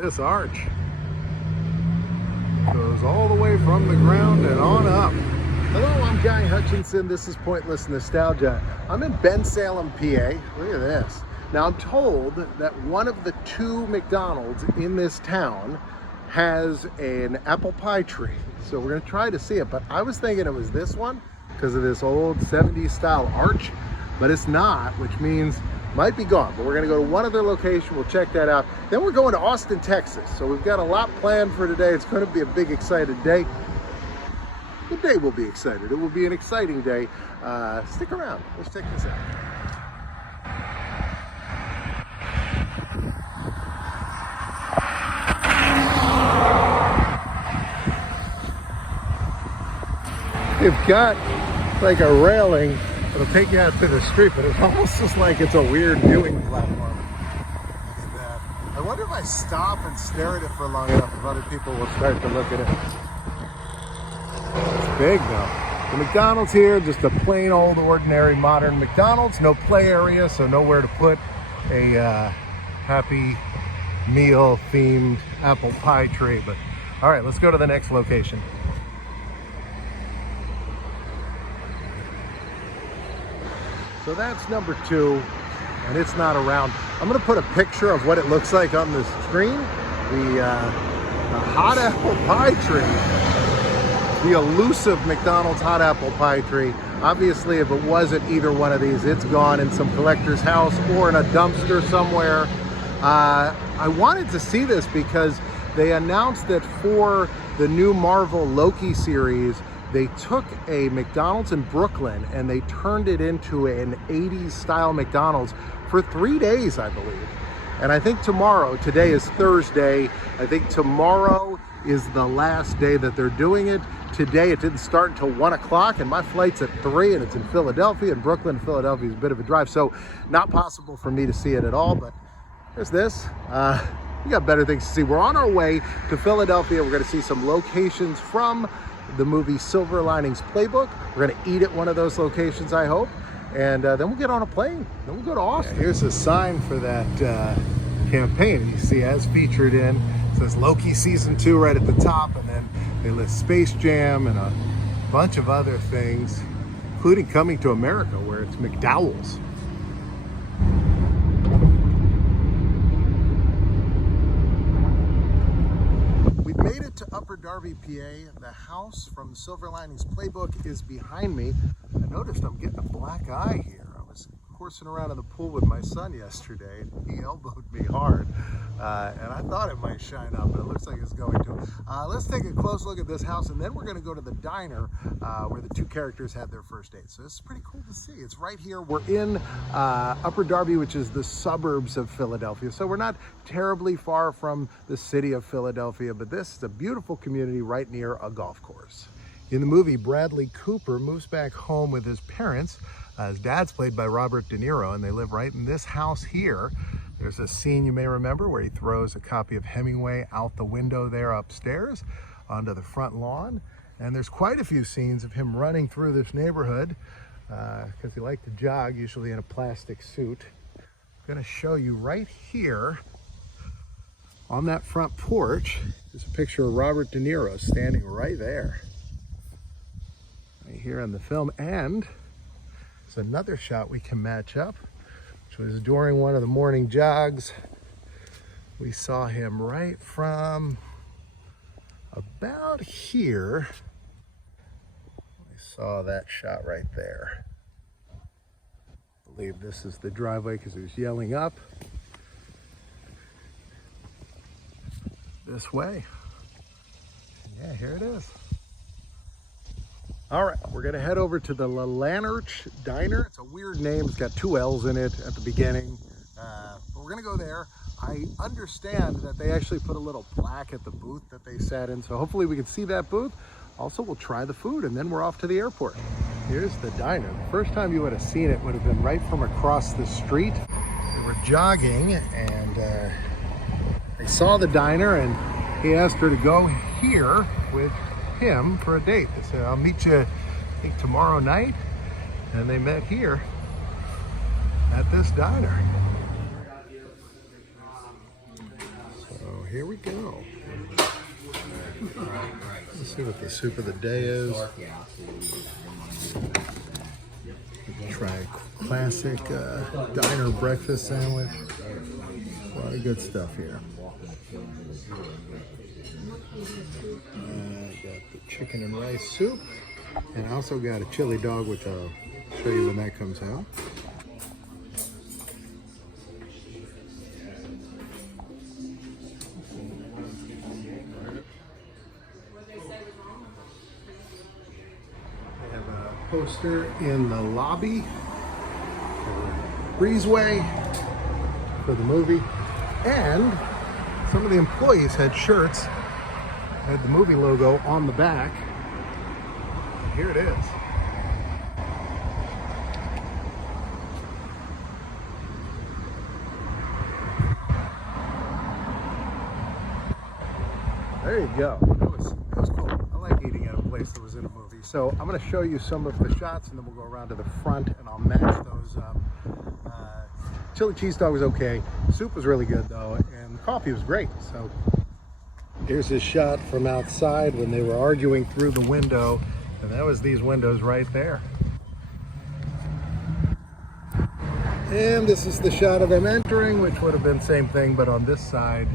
this arch. Goes all the way from the ground and on up. Hello, I'm Guy Hutchinson. This is Pointless Nostalgia. I'm in Bensalem, PA. Look at this. Now, I'm told that one of the 2 McDonald's in this town has an apple pie tree. So we're gonna try to see it, but I was thinking it was this one because of this old 70s style arch, but it's not, which means it might be gone. But we're gonna go to one other location, we'll check that out. Then we're going to Austin, Texas. So we've got a lot planned for today. It's gonna be a big, excited day. The day will be excited. It will be an exciting day. Stick around, let's check this out. They've got like a railing that'll take you out to the street, but it's almost just like it's a weird viewing platform. Look at that. I wonder if I stop and stare at it for long enough, if other people will start to look at it. It's big though. The McDonald's here, just a plain old ordinary modern McDonald's. No play area, so nowhere to put a Happy Meal themed apple pie tree. But all right, let's go to the next location. So that's number 2, and it's not around. I'm gonna put a picture of what it looks like on the screen. The hot apple pie tree, the elusive McDonald's hot apple pie tree. Obviously, if it wasn't either one of these, it's gone in some collector's house or in a dumpster somewhere. I wanted to see this because they announced that for the new Marvel Loki series, they took a McDonald's in Brooklyn and they turned it into an 80s style McDonald's for 3 days, I believe. And I think tomorrow, today is Thursday, I think tomorrow is the last day that they're doing it. Today it didn't start until 1 o'clock and my flight's at 3 and it's in Philadelphia, and Brooklyn, Philadelphia is a bit of a drive. So not possible for me to see it at all, but there's this. We got better things to see. We're on our way to Philadelphia. We're gonna see some locations from the movie Silver Linings Playbook. We're gonna eat at one of those locations, I hope. And then we'll get on a plane. Then we'll go to Austin. Yeah, here's a sign for that campaign. You see, as featured in, it says Loki Season 2 right at the top, and then they list Space Jam and a bunch of other things, including Coming to America, where it's McDowell's. Made it to Upper Darby, PA. The house from Silver Linings Playbook is behind me. I noticed I'm getting a black eye here. I was coursing around in the pool with my son yesterday and he elbowed me hard. And I thought it might shine up, but it looks like it's going to. Let's take a close look at this house, and then we're going to go to the diner where the 2 characters had their first date. So this is pretty cool to see. It's right here. We're in Upper Darby, which is the suburbs of Philadelphia. So we're not terribly far from the city of Philadelphia, but this is a beautiful community right near a golf course. In the movie, Bradley Cooper moves back home with his parents. His dad's played by Robert De Niro, and they live right in this house here. There's a scene you may remember where he throws a copy of Hemingway out the window there upstairs onto the front lawn. And there's quite a few scenes of him running through this neighborhood because he liked to jog, usually in a plastic suit. I'm gonna show you right here on that front porch is a picture of Robert De Niro standing right there. Right here in the film. And there's another shot we can match up, which was during one of the morning jogs. We saw him right from about here. We saw that shot right there. I believe this is the driveway because he was yelling up this way. Yeah, here it is. All right, we're gonna head over to the Llanerch Diner. It's a weird name, it's got 2 L's in it at the beginning. But we're gonna go there. I understand that they actually put a little plaque at the booth that they sat in, so hopefully we can see that booth. Also, we'll try the food and then we're off to the airport. Here's the diner. The first time you would have seen it would have been right from across the street. We were jogging and I saw the diner and he asked her to go here with him for a date. They said, I'll meet you, I think, tomorrow night. And they met here at this diner. So here we go. Let's see what the soup of the day is. Try a classic diner breakfast sandwich. A lot of good stuff here. Got the chicken and rice soup. And I also got a chili dog, which I'll show you when that comes out. I have a poster in the lobby for Breezeway for the movie. And some of the employees had shirts, had the movie logo on the back. Here it is. There you go. That was cool. I like eating at a place that was in a movie. So I'm going to show you some of the shots, and then we'll go around to the front, and I'll match those up. Chili cheese dog was okay. Soup was really good though, and the coffee was great. So here's this shot from outside when they were arguing through the window, and that was these windows right there. And this is the shot of them entering, which would have been same thing, but on this side.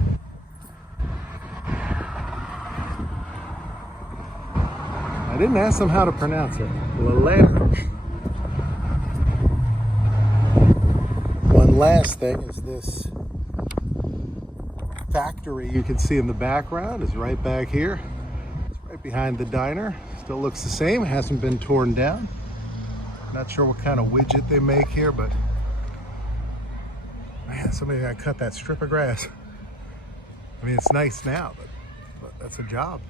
I didn't ask them how to pronounce it. Llanerch. One last thing is this factory you can see in the background is right back here. It's right behind the diner. Still looks the same, hasn't been torn down. Not sure what kind of widget they make here, but man, somebody got to cut that strip of grass. I mean, it's nice now, but that's a job.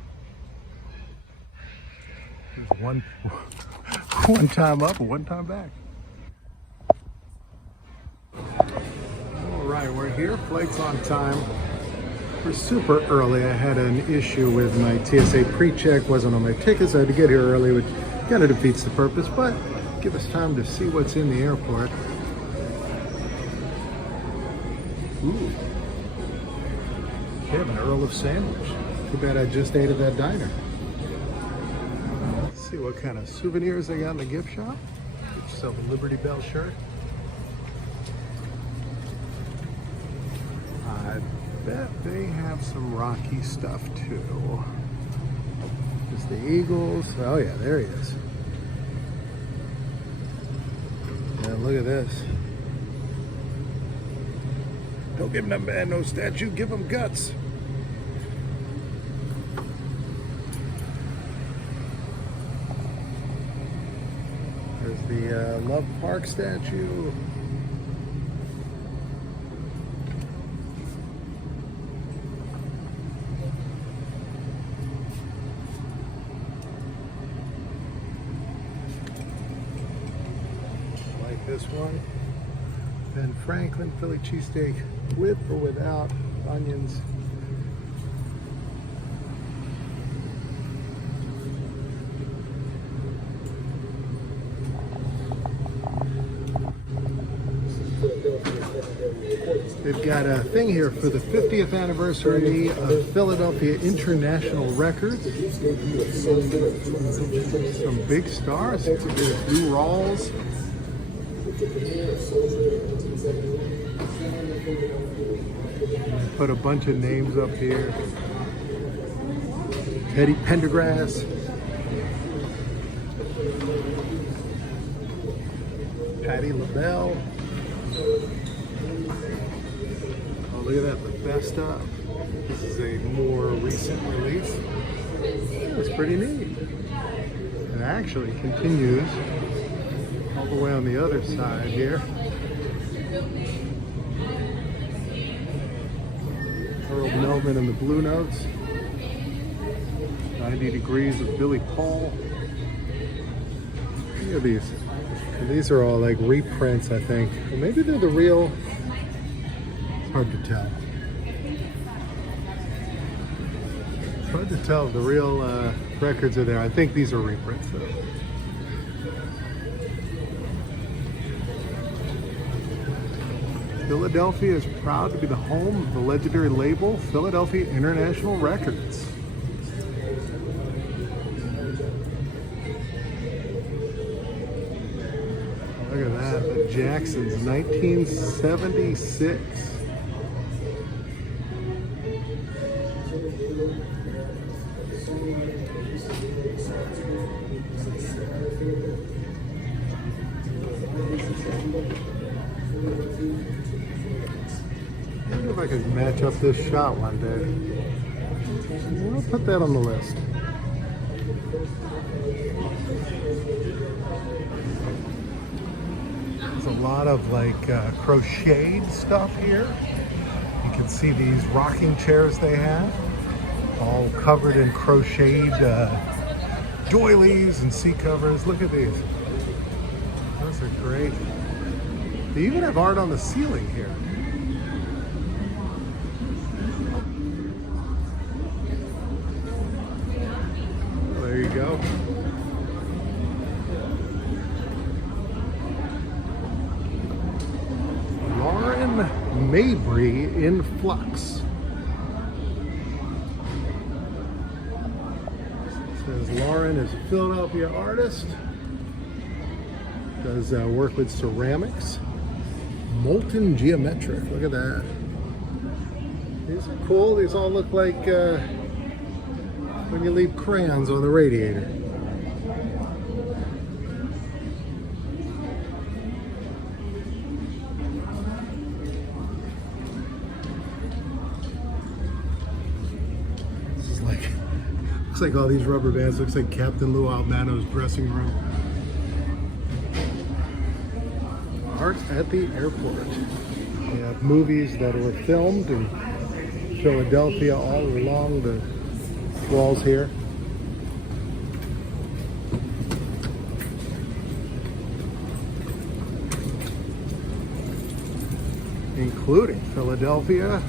There's one time up, one time back. All right, we're here. Flight's on time. We're super early. I had an issue with my TSA pre-check, wasn't on my ticket, so I had to get here early, which kind of defeats the purpose, but give us time to see what's in the airport. Ooh. They have an Earl of sandwich. Too bad I just ate at that diner. Let's see what kind of souvenirs they got in the gift shop. Get yourself a Liberty Bell shirt. I bet they have some Rocky stuff too. There's the Eagles. Oh yeah, there he is. Yeah, look at this. Don't give that man no statue, give him guts. There's the Love Park statue. Like this one. Ben Franklin Philly cheesesteak with or without onions. They've got a thing here for the 50th anniversary of Philadelphia International Records. Some big stars. There's Lou Rawls. Put a bunch of names up here. Teddy Pendergrass. Patti LaBelle. Oh, look at that, the best of. This is a more recent release. That's pretty neat. It actually continues all the way on the other side here. Earl Melvin and the Blue Notes. 90 Degrees of Billy Paul. Look at these. And these are all like reprints, I think. Or maybe they're the real. It's hard to tell. It's hard to tell if the real records are there. I think these are reprints though. Philadelphia is proud to be the home of the legendary label Philadelphia International Records. Look at that, the Jacksons, 1976. I wonder if I could match up this shot one day. I'll put that on the list. There's a lot of like crocheted stuff here. You can see these rocking chairs they have, all covered in crocheted doilies and seat covers. Look at these. Those are great. They even have art on the ceiling here. There you go. Lauren Mabry in Flux. It says Lauren is a Philadelphia artist. Does work with ceramics. Molten geometric. Look at that. These are cool. These all look like when you leave crayons on the radiator. This is like, looks like all these rubber bands. Looks like Captain Lou Albano's dressing room. Art at the airport. We have movies that were filmed in Philadelphia all along the walls here. Including Philadelphia.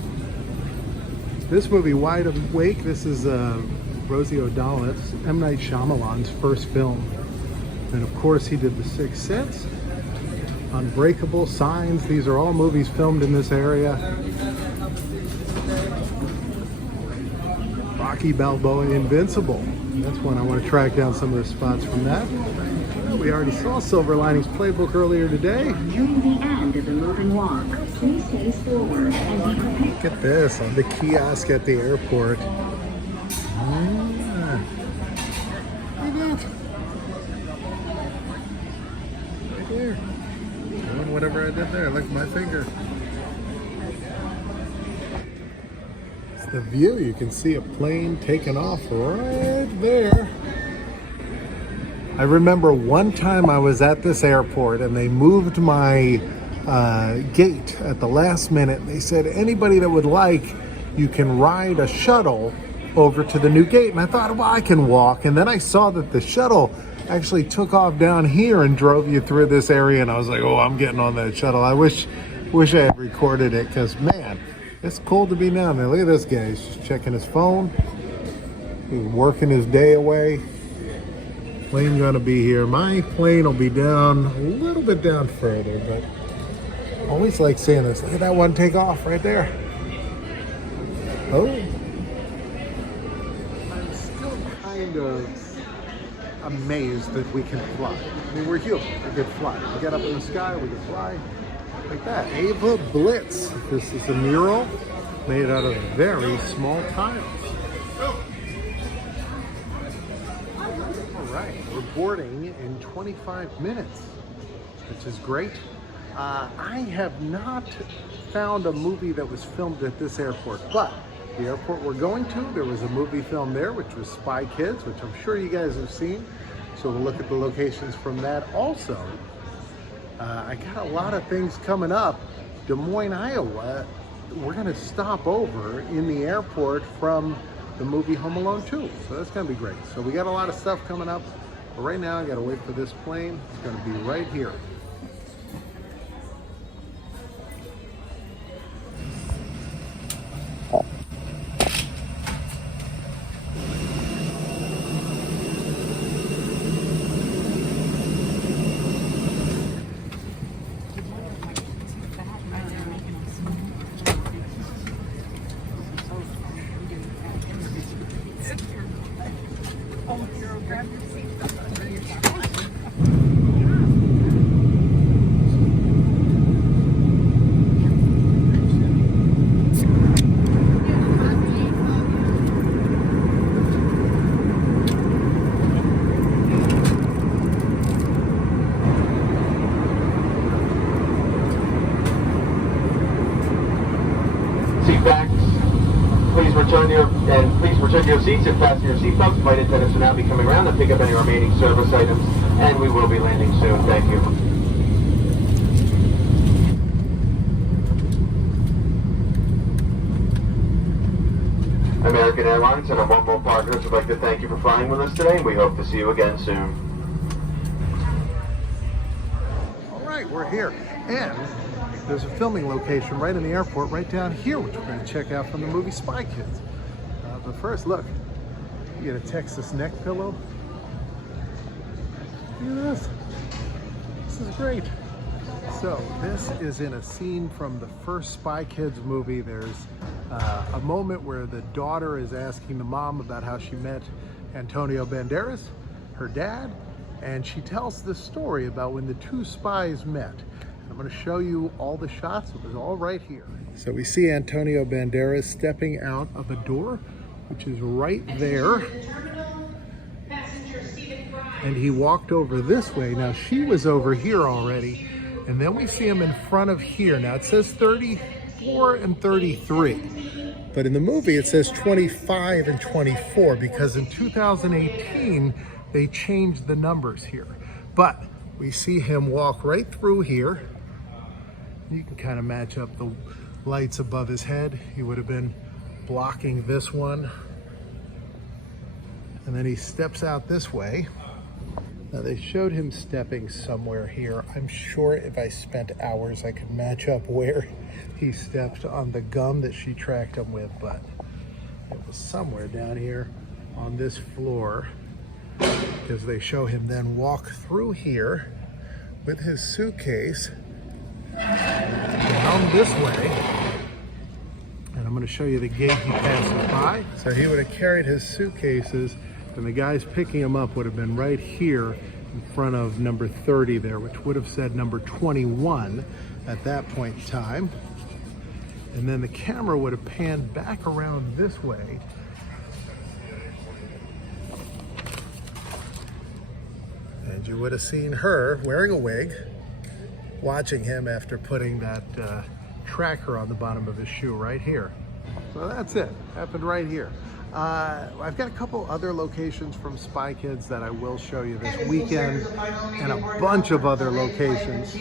This movie, Wide Awake, this is Rosie O'Donnell. It's M. Night Shyamalan's first film. And of course he did The Sixth Sense, Unbreakable, Signs. These are all movies filmed in this area. Rocky Balboa, Invincible. That's one I want to track down some of the spots from that. We already saw Silver Linings Playbook earlier today. During the end of the move and walk, please face forward and be prepared. Look at this on the kiosk at the airport. Look at that. Right there. Doing whatever I did there. Look at my finger. It's the view. You can see a plane taking off right there. I remember one time I was at this airport and they moved my gate at the last minute. They said anybody that would like, you can ride a shuttle over to the new gate. And I thought, well, I can walk. And then I saw that the shuttle actually took off down here and drove you through this area. And I was like, oh, I'm getting on that shuttle. I wish I had recorded it because, man, it's cool to be down there. Look at this guy. He's just checking his phone. He's working his day away. Plane gonna be here. My plane will be down a little bit down further, but I always like seeing this. Look at that one take off right there. Oh. I'm still kind of amazed that we can fly. I mean, we're human. We can fly. We get up in the sky, we can fly like that. Ava Blitz. This is a mural made out of very small tiles. Right, we're boarding in 25 minutes, which is great. I have not found a movie that was filmed at this airport, but the airport we're going to, there was a movie filmed there, which was Spy Kids, which I'm sure you guys have seen. So we'll look at the locations from that. Also, I got a lot of things coming up. Des Moines, Iowa, we're gonna stop over in the airport from the movie Home Alone 2. So that's gonna be great. So we got a lot of stuff coming up, but right now I gotta wait for this plane. It's gonna be right here. seat backs. Please return to your seats and fasten your seatbelts. Flight attendants will now be coming around and pick up any remaining service items, and we will be landing soon. Thank you. American Airlines and our One partners would like to thank you for flying with us today, and we hope to see you again soon. All right, we're here, and there's a filming location right in the airport, right down here, which we're going to check out from the movie Spy Kids. But first, look, you get a Texas neck pillow. Look at this. This is great. So this is in a scene from the first Spy Kids movie. There's a moment where the daughter is asking the mom about how she met Antonio Banderas, her dad, and she tells this story about when the two spies met. I'm going to show you all the shots. It was all right here. So we see Antonio Banderas stepping out of a door, which is right there. And he walked over this way. Now she was over here already. And then we see him in front of here. Now it says 34 and 33. But in the movie it says 25 and 24 because in 2018 they changed the numbers here. But we see him walk right through here. You can kind of match up the lights above his head. He would have been blocking this one. And then he steps out this way. Now they showed him stepping somewhere here. I'm sure if I spent hours, I could match up where he stepped on the gum that she tracked him with, but it was somewhere down here on this floor because they show him then walk through here with his suitcase down this way, and I'm going to show you the gate he passes by. So he would have carried his suitcases, and the guys picking him up would have been right here in front of number 30 there, which would have said number 21 at that point in time. And then the camera would have panned back around this way. And you would have seen her wearing a wig, watching him after putting that tracker on the bottom of his shoe right here. So that's it, happened right here. I've got a couple other locations from Spy Kids that I will show you this weekend, and a bunch of other locations.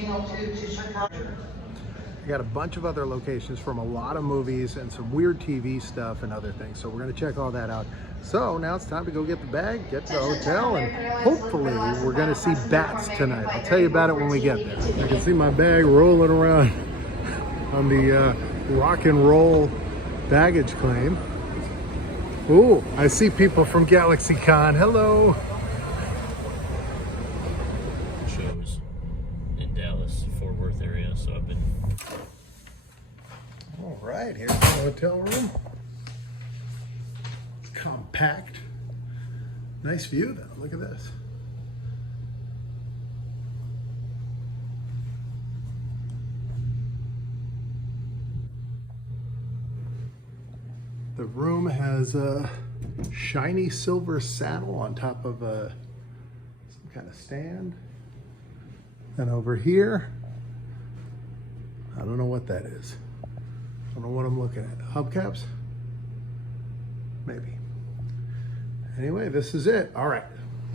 I got a bunch of other locations from a lot of movies and some weird TV stuff and other things. So we're gonna check all that out. So now it's time to go get the bag, get to the hotel, and hopefully we're gonna see bats tonight. I'll tell you about it when we get there. I can see my bag rolling around on the rock and roll baggage claim. Ooh, I see people from GalaxyCon. Hello. Shows in Dallas, Fort Worth area, so I've been. All right, here's the hotel room. It's compact. Nice view though, look at this. The room has a shiny silver saddle on top of some kind of stand. And over here, I don't know what that is. I don't know what I'm looking at. Hubcaps? Maybe. Anyway, this is it. All right.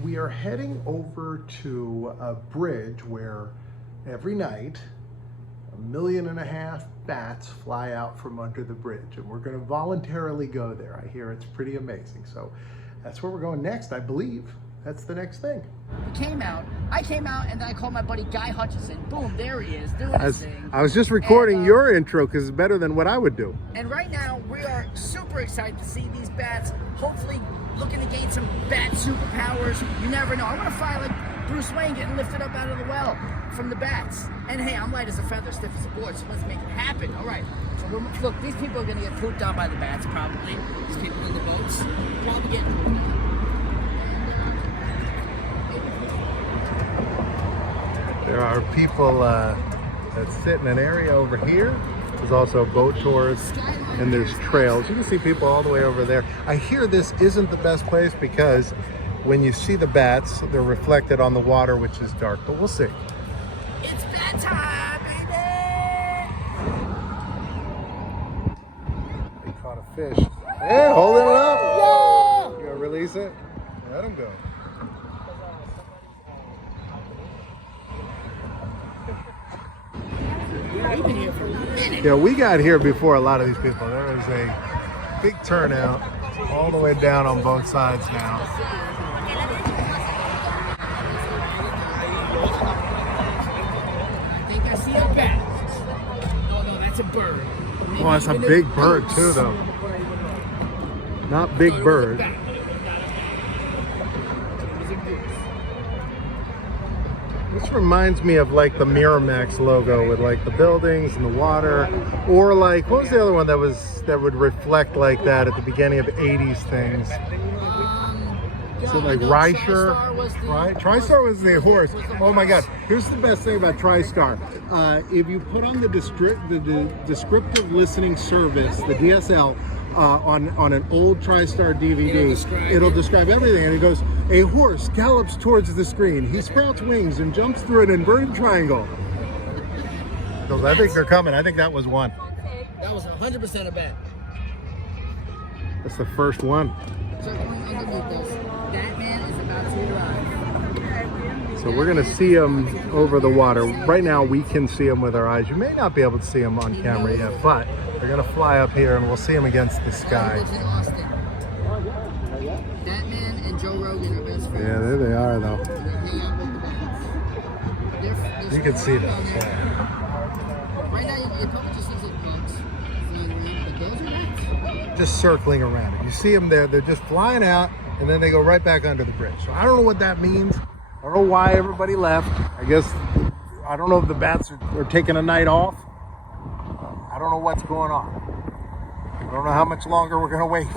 We are heading over to a bridge where every night 1.5 million bats fly out from under the bridge, and we're going to voluntarily go there. I hear it's pretty amazing. So that's where we're going next, I believe. That's the next thing. I came out, and then I called my buddy Guy Hutchinson. Boom, there he is, doing his thing. I was just recording your intro because it's better than what I would do. And right now, we are super excited to see these bats, hopefully looking to gain some bat superpowers. You never know. I want to fly like Bruce Wayne getting lifted up out of the well from the bats. And hey, I'm light as a feather, stiff as a board, so let's make it happen. All right. So look, these people are going to get pooped on by the bats, probably. These people in the boats. We'll all be getting... There are people that sit in an area over here. There's also boat tours, and there's trails. You can see people all the way over there. I hear this isn't the best place because when you see the bats, they're reflected on the water, which is dark, but we'll see. It's bat time, baby! fish. Hey, holding it up. Yeah! You gonna release it? Let him go. We've been here for a minute. Yeah, we got here before a lot of these people. There was a big turnout all the way down on both sides now. I think I see a bat. Oh no, that's a bird. Maybe Oh, it's a even big goose. bird too, though. Not big Or it was a bird. bat. It was a goose. This reminds me of like the Miramax logo with like the buildings and the water, or like what was the other one that would reflect like that at the beginning of 80s things? So like Reicher, right? TriStar was the horse. Oh my God! Here's the best thing about TriStar. If you put on the descriptive listening service, the DSL, on an old TriStar DVD, it'll describe everything. And it goes, a horse gallops towards the screen. He sprouts wings and jumps through an inverted triangle. Because I think they're coming. I think that was one. That was 100% a bat. That's the first one. Circling underneath us. That man is about to arrive. So we're gonna see them over the water. Right now we can see them with our eyes. You may not be able to see them on camera yet, but they're gonna fly up here and we'll see them against the sky. Lives in Austin. That man and Joe Rogan are best friends. Yeah, there they are though. They hang out with the bats. They're You can see those. down there. Yeah. Right now, it probably just looks like bugs flying around, but those are bats. Just circling around it. You see them there, they're just flying out and then they go right back under the bridge. So I don't know what that means. I don't know why everybody left. I guess, I don't know if the bats are taking a night off. I don't know what's going on. I don't know how much longer we're gonna wait.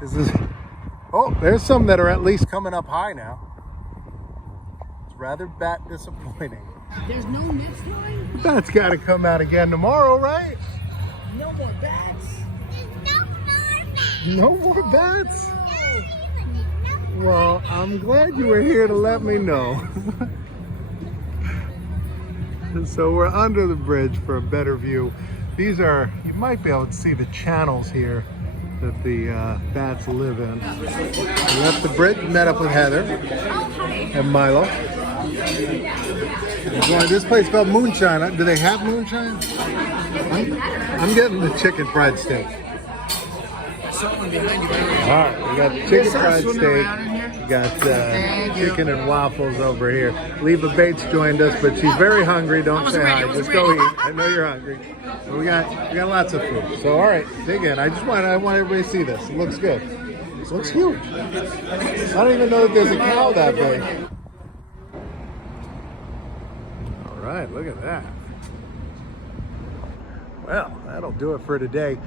This is, oh, there's some that are at least coming up high now. It's rather bat disappointing. There's no next line? That's gotta come out again tomorrow, right? No more bats? No more bats? Well, I'm glad you were here to let me know. So we're under the bridge for a better view. These are, you might be able to see the channels here that the bats live in. We left the bridge, met up with Heather and Milo. We're going to this place called Moonshine. Do they have moonshine? I'm getting the chicken fried steak. Someone behind you. All right, we got chicken fried steak. We got chicken and waffles over here. Leva Bates joined us, but she's very hungry. Don't say hi. Just go eat. I know you're hungry. But we got lots of food. So all right, dig in. I want everybody to see this. It looks good. It looks huge. I don't even know that there's a cow that big. All right, look at that. Well, that'll do it for today.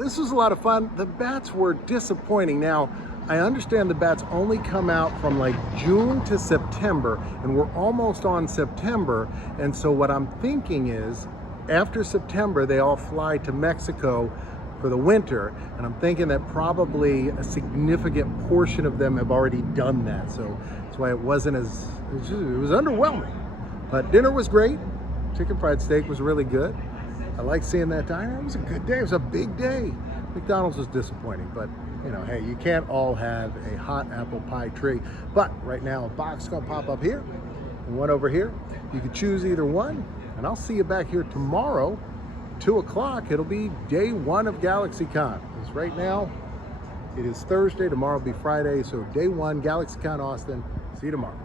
This was a lot of fun. The bats were disappointing. Now, I understand the bats only come out from like June to September, and we're almost on September. And so what I'm thinking is, after September, they all fly to Mexico for the winter. And I'm thinking that probably a significant portion of them have already done that. So that's why it wasn't as, it was underwhelming. But dinner was great. Chicken fried steak was really good. I like seeing that diner. It was a good day. It was a big day. McDonald's was disappointing, but you know, hey, you can't all have a hot apple pie tree. But right now, a box is gonna pop up here and one over here. You can choose either one, and I'll see you back here tomorrow, 2 o'clock. It'll be day 1 of GalaxyCon. Because right now, it is Thursday. Tomorrow will be Friday. So day 1, GalaxyCon Austin. See you tomorrow.